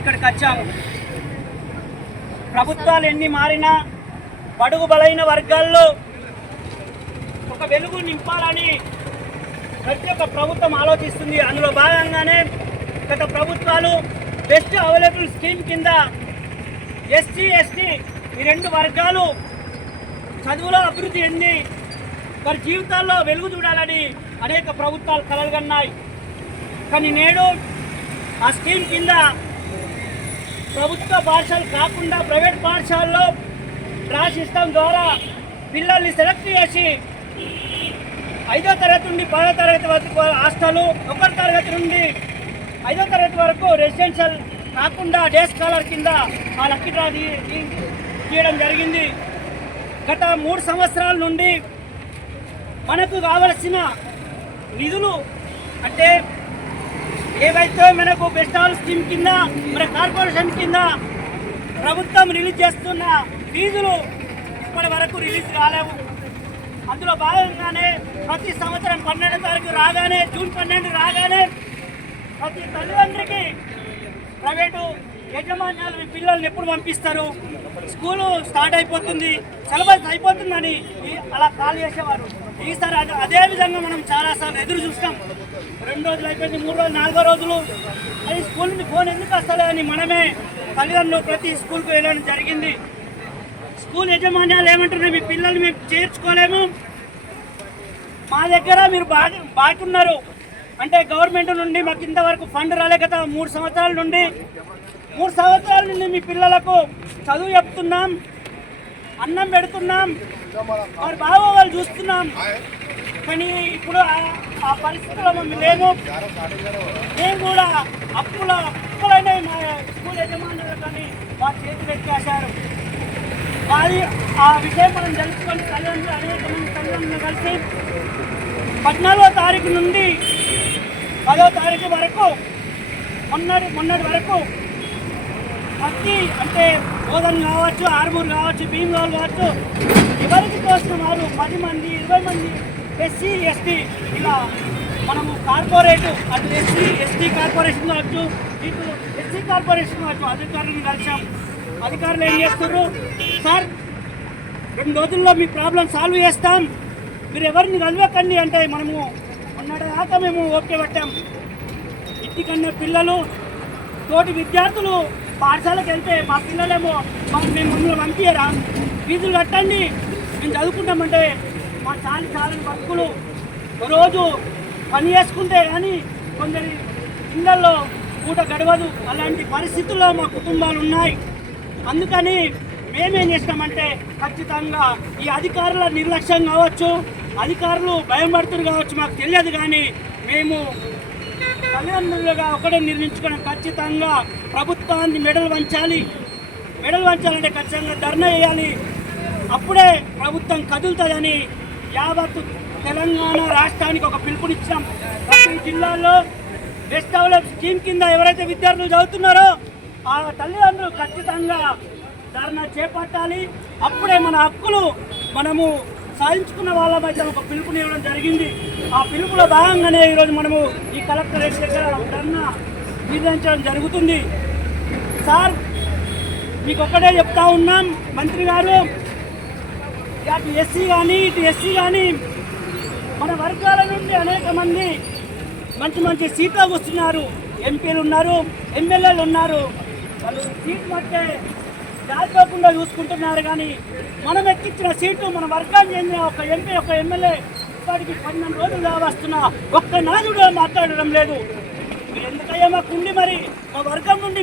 ఇక్కడికి వచ్చాము. ప్రభుత్వాలు ఎన్ని మారినా బడుగు బలైన వర్గాల్లో ఒక వెలుగు నింపాలని ప్రతి ఒక్క ప్రభుత్వం ఆలోచిస్తుంది. అందులో భాగంగానే గత ప్రభుత్వాలు బెస్ట్ అవైలబుల్ స్కీమ్ కింద ఎస్టీ ఎస్టీ ఈ రెండు వర్గాలు చదువులో అభివృద్ధి ఎన్ని వారి జీవితాల్లో వెలుగు చూడాలని అనేక ప్రభుత్వాలు కలగన్నాయి కానీ నేడు ఆ స్కీమ్ కింద ప్రభుత్వ పాఠశాలలు కాకుండా ప్రైవేట్ పాఠశాలలో క్లాస్ సిస్టమ్ ద్వారా పిల్లల్ని సెలెక్ట్ చేసి ఐదో తరగతి నుండి పదో తరగతి వరకు హాస్టల్ ఒకటి తరగతి నుండి ఐదో తరగతి వరకు రెసిడెన్షియల్ కాకుండా డే స్కాలర్ కింద ఆ లక్కీ డ్రా తీయడం జరిగింది. గత మూడు సంవత్సరాల నుండి మనకు కావలసిన నిధులు అంటే ఏవైతే మనకు బెస్ట్ ఆల్ స్కీమ్ కింద మన కార్పొరేషన్ కింద ప్రభుత్వం రిలీజ్ చేస్తున్న ఫీజులు ఇప్పటి వరకు రిలీజ్ కాలేవు. అందులో భాగంగానే ప్రతి సంవత్సరం పన్నెండు తారీఖు రాగానే జూన్ పన్నెండు రాగానే ప్రతి తల్లిదండ్రికి ప్రైవేటు యజమాన్యాలు పిల్లల్ని ఎప్పుడు పంపిస్తారు? స్కూలు స్టార్ట్ అయిపోతుంది సిలబస్ అయిపోతుందని అలా కాల్ చేసేవారు. ఈసారి అదే అదే విధంగా మనం చాలాసార్లు ఎదురు చూస్తాం. రెండు రోజులు అయిపోయింది మూడు రోజులు నాలుగో రోజులు. అది స్కూల్ నుండి ఫోన్ ఎందుకు వస్తుంది అని మనమే తల్లిదండ్రులు ప్రతి స్కూల్కి వెళ్ళడం జరిగింది. స్కూల్ యజమాన్యాలు ఏమంటున్నాయి మీ పిల్లల్ని మేము చేర్చుకోలేము. మా దగ్గర మీరు బాగా బాగున్నారు అంటే గవర్నమెంట్ నుండి మాకు ఇంతవరకు ఫండ్ రాలే కదా మూడు సంవత్సరాల నుండి. మూడు సంవత్సరాల నుండి మీ పిల్లలకు చదువు చెప్తున్నాం. అన్నం పెడుతున్నాం. వారి వాళ్ళు చూస్తున్నాం. కానీ ఇప్పుడు ఆ- పరిస్థితుల్లో మేము లేము. మేము కూడా అప్పుల అప్పులైన మా స్కూల్ యజమానులు కానీ వారి చేతి పెట్టేశారు వారి ఆ విషయం మనం తెలుసుకొని తల్లిదండ్రులు అనేక మంది తల్లిదండ్రులు కలిసి పద్నాలుగో తారీఖు నుండి పదో తారీఖు వరకు మొన్నటి మొన్నటి వరకు పత్తి అంటే బోధన కావచ్చు ఆర్మూర్ కావచ్చు భీమగోల్ కావచ్చు ఎవరికి తోసిన వారు పది మంది ఇరవై మంది ఎస్సీ ఎస్టీ ఇలా మనము కార్పొరేట్ అటు ఎస్సీ ఎస్టీ కార్పొరేషన్ కావచ్చు ఇటు ఎస్సీ కార్పొరేషన్ కావచ్చు అధికారులను కలిసాం. అధికారులు ఏం చేస్తున్నారు? సార్ రెండు రోజుల్లో మీ ప్రాబ్లం సాల్వ్ చేస్తాం. మీరు ఎవరిని కలవకండి అంటే మనము మొన్నటి దాకా మేము ఓకే పట్టాం. ఇంటికన్నా పిల్లలు తోటి విద్యార్థులు పాఠశాలకు వెళ్తే మా పిల్లలేమో మా మేము ముందు పంపించరా ఫీజులు కట్టండి. మేము చదువుకుంటామంటే మా చాలి చాలని బతుకులు. రోజు పని చేసుకుంటే కానీ కొందరి ఇళ్ళల్లో పూట గడవదు. అలాంటి పరిస్థితుల్లో మా కుటుంబాలు ఉన్నాయి. అందుకని మేమేం చేస్తామంటే ఖచ్చితంగా ఈ అధికారుల నిర్లక్ష్యం కావచ్చు అధికారులు భయం పడుతున్నారు కావచ్చు మాకు తెలియదు కానీ మేము తల్లిదండ్రులుగా ఒకటే నిర్మించుకొని ఖచ్చితంగా ప్రభుత్వాన్ని మెడలు వంచాలి. మెడలు వంచాలంటే ఖచ్చితంగా ధర్నా వేయాలి అప్పుడే ప్రభుత్వం కదులుతుందని యావత్ తెలంగాణ రాష్ట్రానికి ఒక పిలుపునిచ్చాం. ప్రతి జిల్లాలో బెస్ట్ డెవలప్ స్కీమ్ కింద ఎవరైతే విద్యార్థులు చదువుతున్నారో ఆ తల్లిదండ్రులు ఖచ్చితంగా ధర్నా చేపట్టాలి. అప్పుడే మన హక్కులు మనము సాధించుకున్న వాళ్ళమైతే ఒక పిలుపునివ్వడం జరిగింది. ఆ పిలుపులో భాగంగానే ఈరోజు మనము ఈ కలెక్టరేట్ దగ్గర ధర్నా నిర్వహించడం జరుగుతుంది. సార్ మీకు ఒక్కటే చెప్తా ఉన్నాం మంత్రి గారు. అటు ఎస్సీ కానీ ఇటు ఎస్సీ కానీ మన వర్గాల నుండి అనేక మంది మంచి మంచి సీట్లకు వస్తున్నారు. ఎంపీలు ఉన్నారు ఎమ్మెల్యేలు ఉన్నారు. వాళ్ళు సీట్ పట్టే దాచుకోకుండా చూసుకుంటున్నారు కానీ మనం ఎక్కించిన సీటు మన వర్గాన్ని చెందిన ఒక ఎంపీ ఒక ఎమ్మెల్యే ఇప్పటికి పన్నెండు రోజులు వస్తున్నా ఒక్క నాదుడు మాట్లాడడం లేదు. మీరు ఎందుకయ్యా మాకు మరి? మా వర్గం నుండి